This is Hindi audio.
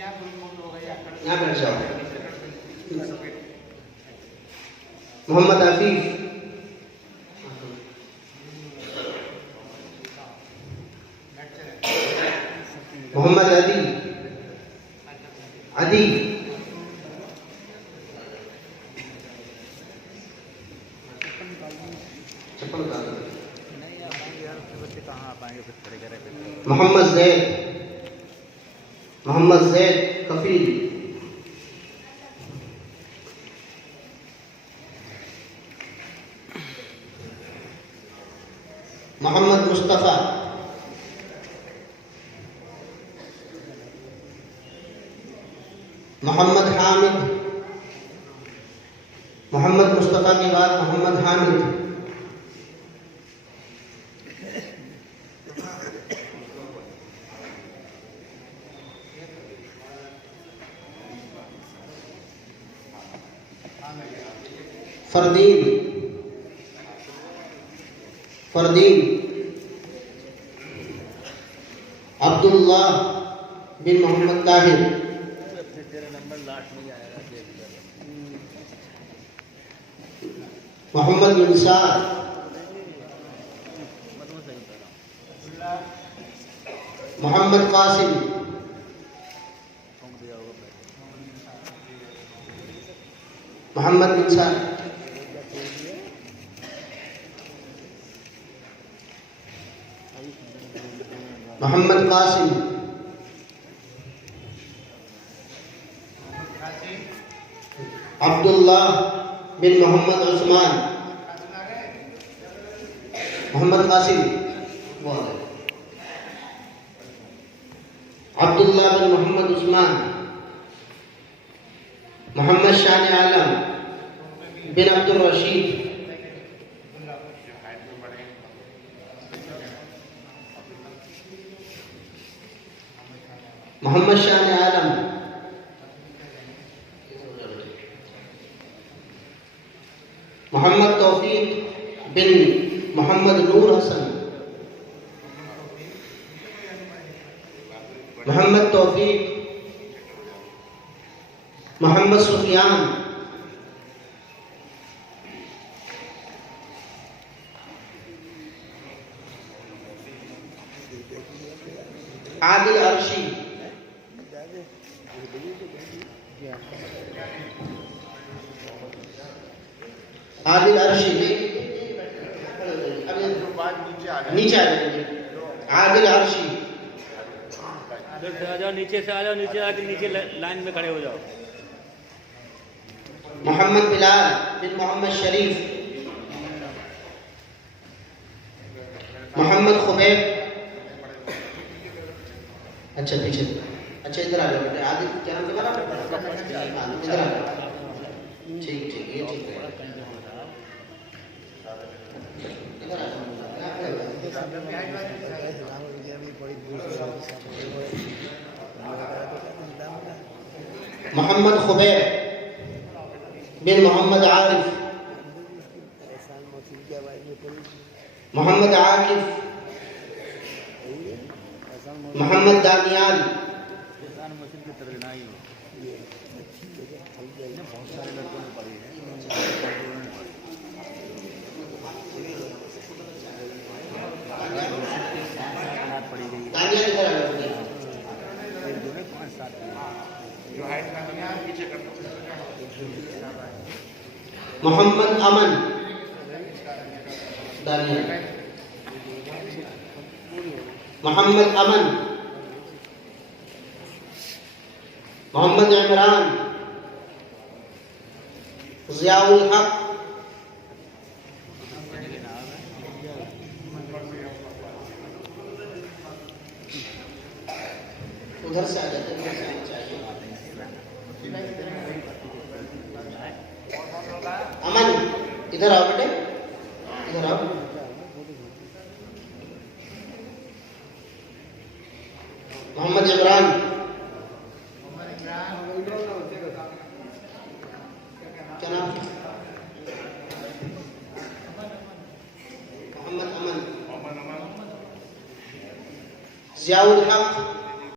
यहाँ बैठ जाओ। मोहम्मद आफीफ, मोहम्मद अदी, अदी, चप्पल उतार दो। मोहम्मद जैद, मोहम्मद जैद कफील, मोहम्मद मुस्तफ़ा, मोहम्मद हामिद, मोहम्मद मुस्तफ़ा के बाद मोहम्मद हामिद, फरदीन, फरदीन, अब्दुल्लाह बिन मोहम्मद ताहिर, मोहम्मद निसार, मोहम्मद कासिम, मोहम्मद निसार, मोहम्मद कासिम, अब्दुल्लाह बिन मोहम्मद उस्मान, मोहम्मद कासिम, अब्दुल्लाह बिन मोहम्मद उस्मान, मोहम्मद शान आलम बिन अब्दुल रशीद, मोहम्मद शान आलम, मोहम्मद तौफीक बिन मोहम्मद नूर हसन, मोहम्मद तौफीक, मोहम्मद सुफियान, आदिल अर्शी, आदिल अर्शी, नीचे आ जाएंगे, आदिल अर्शी, आ जाओ, नीचे से आ जाओ, नीचे आके नीचे लाइन में खड़े हो जाओ। मोहम्मद बिलाल बिन मोहम्मद शरीफ, मोहम्मद खुबैब, अच्छा पीछे, अच्छा इधर आ जाओ बेटा, आदिल क्या नाम तुम्हारा? इधर आ जाओ, ठीक ठीक, ये ठीक है। मोहम्मद खुबैब बिन मोहम्मद आरिफ, मोहम्मद आकिफ, मोहम्मद दानियाल, मोहम्मद अमन, दानियाल, मोहम्मद अमन, मोहम्मद इमरान, जियाउल हक, उधर से आ जाते, उधर से आना चाहिए। अमन इधर आओ बेटे, इधर आओ। मोहम्मद इमरान, क्या नाम? मोहम्मद अमन, जियाउल हक,